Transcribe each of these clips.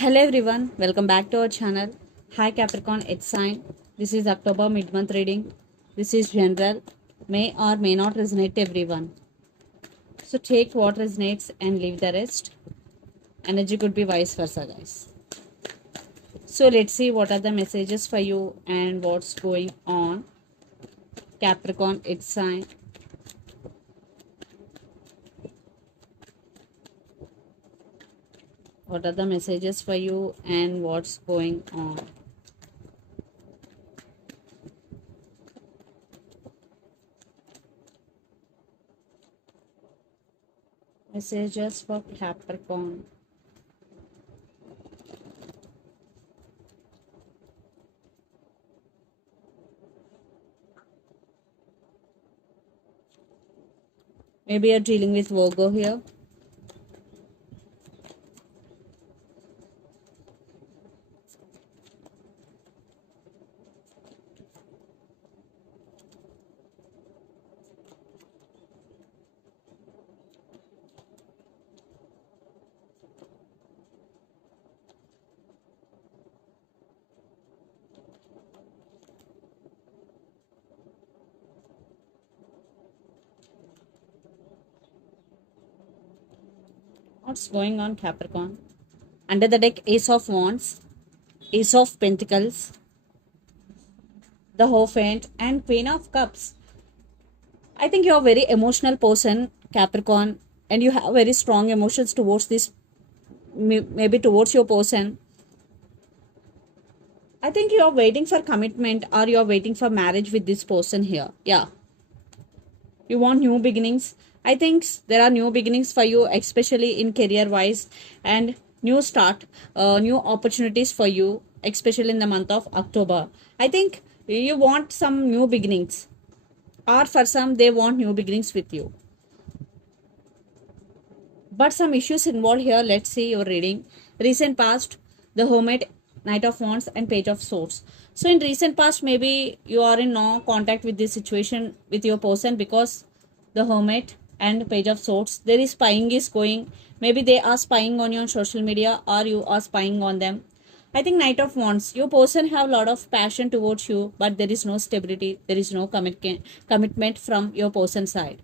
Hello everyone, welcome back to our channel. Hi Capricorn, it's sign. This is October mid-month reading. This is general, may or may not resonate to everyone. So take what resonates and leave the rest. Energy could be vice versa, guys. So let's see what are the messages for you and what's going on. Capricorn, it's sign. What are the messages for you and what's going on? Messages for Capricorn. Maybe you're dealing with Virgo here. What's going on, Capricorn? Under the deck, Ace of Wands, Ace of Pentacles, the Hierophant, and Queen of Cups. I think you're a very emotional person, Capricorn, and you have very strong emotions towards this, maybe towards your person. I think you're waiting for commitment or you're waiting for marriage with this person here. Yeah. You want new beginnings. I think there are new beginnings for you, especially in career wise, and new start, new opportunities for you, especially in the month of October. I think you want some new beginnings, or for some, they want new beginnings with you. But some issues involved here. Let's see your reading. Recent past, the Hermit, Knight of Wands, and Page of Swords. So in recent past, maybe you are in no contact with this situation with your person because the Hermit and Page of Swords, there is spying is going. Maybe they are spying on you on social media or you are spying on them. I think Knight of Wands, your person have a lot of passion towards you, but there is no stability, there is no commitment from your person's side.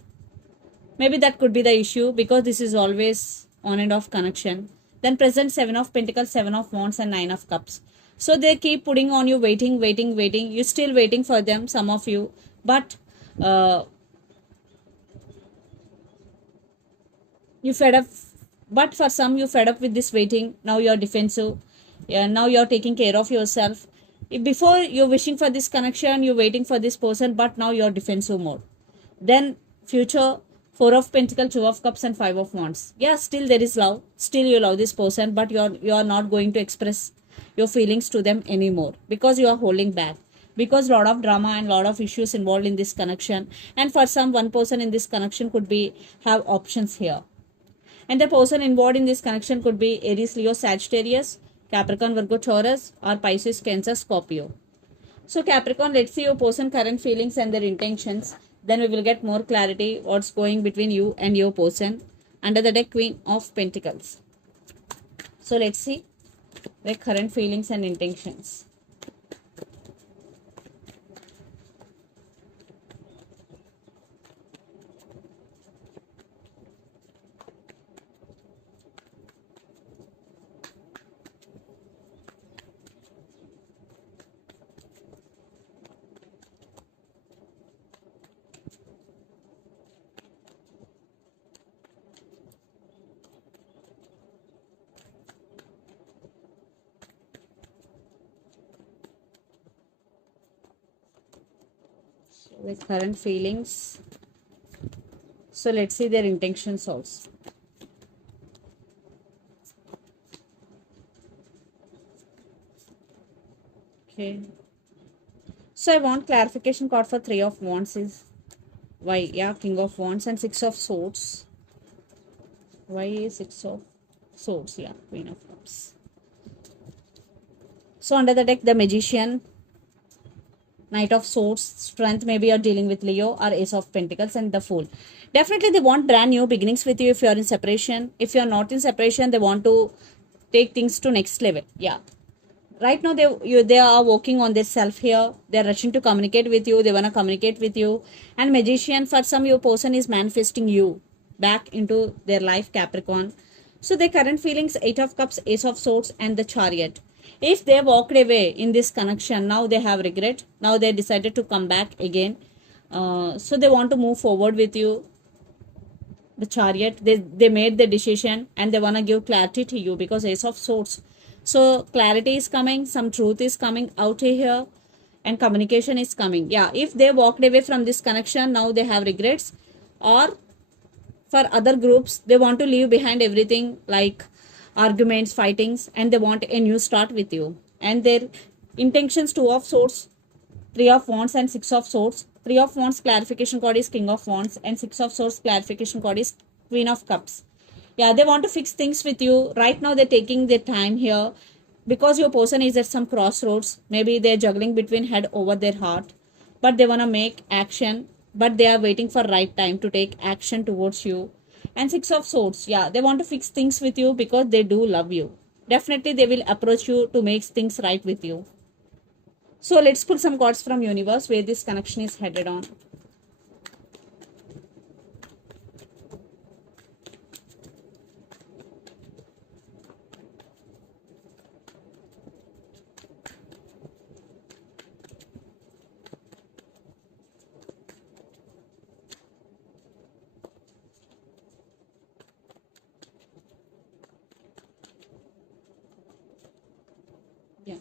Maybe that could be the issue because this is always on and off connection. Then present Seven of Pentacles, Seven of Wands, and Nine of Cups. So they keep putting on you waiting. You're still waiting for them, some of you. But you fed up. But for some, you fed up with this waiting. Now you're defensive. Yeah, now you're taking care of yourself. Before you're wishing for this connection, you're waiting for this person, but now you're defensive mode. Then future, Four of Pentacles, Two of Cups, and Five of Wands. Yeah, still there is love. Still you love this person, but you are not going to express your feelings to them anymore because you are holding back. Because lot of drama and lot of issues involved in this connection. And for some, one person in this connection could be have options here. And the person involved in this connection could be Aries, Leo, Sagittarius, Capricorn, Virgo, Taurus, or Pisces, Cancer, Scorpio. So Capricorn, let's see your person current feelings and their intentions. Then we will get more clarity what's going between you and your person. Under the deck, Queen of Pentacles. So let's see their current feelings and intentions. The current feelings. So let's see their intentions also. Okay. So I want clarification card for Three of Wands is why? Yeah, King of Wands and Six of Swords. Why is Six of Swords? Yeah, Queen of Cups. So under the deck, the Magician, Knight of Swords, Strength, maybe you're dealing with Leo, or Ace of Pentacles, and the Fool. Definitely they want brand new beginnings with you if you're in separation. If you're not in separation, they want to take things to next level. Yeah, right now they are working on their self here. They're rushing to communicate with you. They want to communicate with you. And magician, for some, your person is manifesting you back into their life, Capricorn. So their current feelings, 8 of cups, Ace of swords, and the chariot. If they walked away in this connection, now they have regret. Now they decided to come back again. So they want to move forward with you. The chariot, they made the decision and they want to give clarity to you, because Ace of swords. So clarity is coming, some truth is coming out here, and communication is coming. Yeah, if they walked away from this connection, now they have regrets. Or for other groups, they want to leave behind everything like arguments, fightings, and they want a new start with you. And their intentions, 2 of swords, 3 of wands, and 6 of swords. 3 of wands clarification card is King of Wands, and 6 of swords clarification card is Queen of Cups. Yeah, they want to fix things with you. Right now they're taking their time here, because your person is at some crossroads. Maybe they're juggling between head over their heart, but they want to make action, but they are waiting for right time to take action towards you. And 6 of swords, yeah, they want to fix things with you because they do love you. Definitely they will approach you to make things right with you. So let's pull some cards from universe where this connection is headed on. Yeah,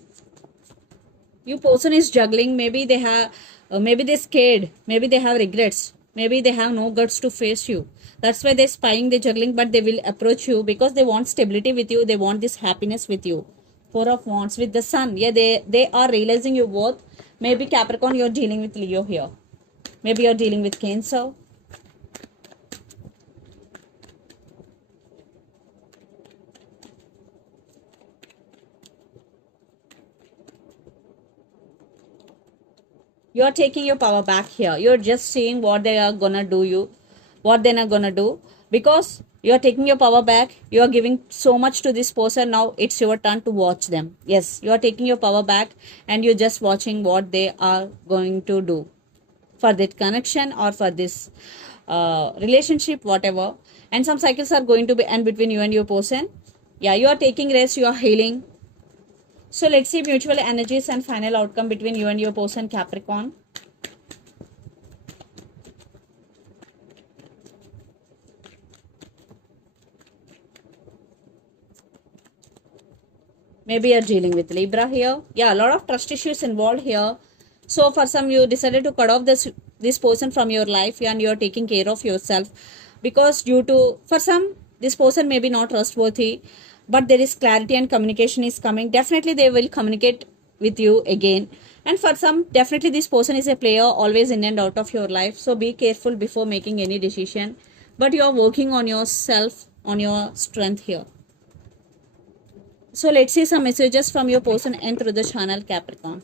your person is juggling. Maybe they have, maybe they're scared. Maybe they have regrets. Maybe they have no guts to face you. That's why they're spying, they're juggling, but they will approach you because they want stability with you. They want this happiness with you. 4 of wands with the sun. Yeah, they are realizing your worth. Maybe Capricorn, you're dealing with Leo here. Maybe you're dealing with Cancer. You're taking your power back here. You're just seeing what they are gonna do you, what they're not gonna do, because you're taking your power back. You're giving so much to this person. Now it's your turn to watch them. Yes, you're taking your power back and you're just watching what they are going to do for that connection or for this relationship, whatever. And some cycles are going to be end between you and your person. Yeah, you are taking rest, you are healing. So let's see mutual energies and final outcome between you and your person, Capricorn. Maybe you're dealing with Libra here. Yeah, a lot of trust issues involved here. So for some, you decided to cut off this person from your life and you're taking care of yourself, because due to, for some, this person may be not trustworthy, but there is clarity and communication is coming. Definitely they will communicate with you again. And for some, definitely this person is a player, always in and out of your life. So be careful before making any decision. But you're working on yourself, on your strength here. So let's see some messages from your person and through the channel, Capricorn.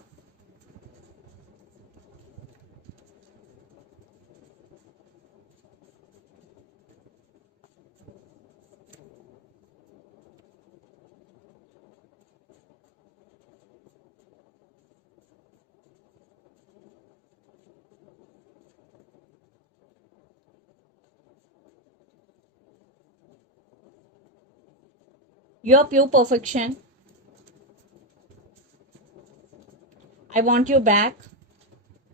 You're pure perfection. I want you back.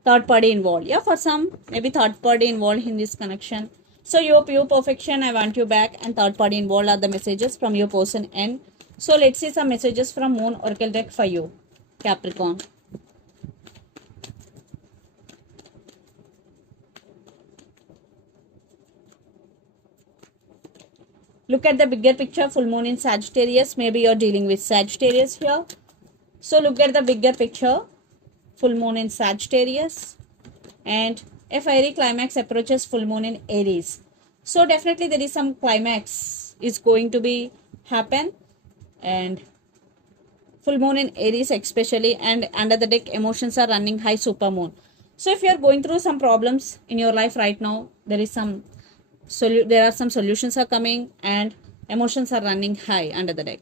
Third party involved. Yeah, for some, maybe third party involved in this connection. So you're pure perfection, I want you back, and third party involved are the messages from your person N. So let's see some messages from Moon Oracle deck for you, Capricorn. Look at the bigger picture. Full moon in Sagittarius. Maybe you're dealing with Sagittarius here. So look at the bigger picture. Full moon in Sagittarius. And a fiery climax approaches full moon in Aries. So definitely there is some climax is going to be happen. And full moon in Aries especially. And under the deck, emotions are running high, super moon. So if you're going through some problems in your life right now, there is some there are some solutions are coming and emotions are running high under the deck.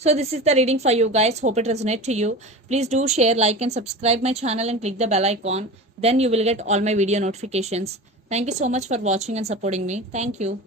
So this is the reading for you guys. Hope it resonates to you. Please do share, like and subscribe my channel and click the bell icon. Then you will get all my video notifications. Thank you so much for watching and supporting me. Thank you.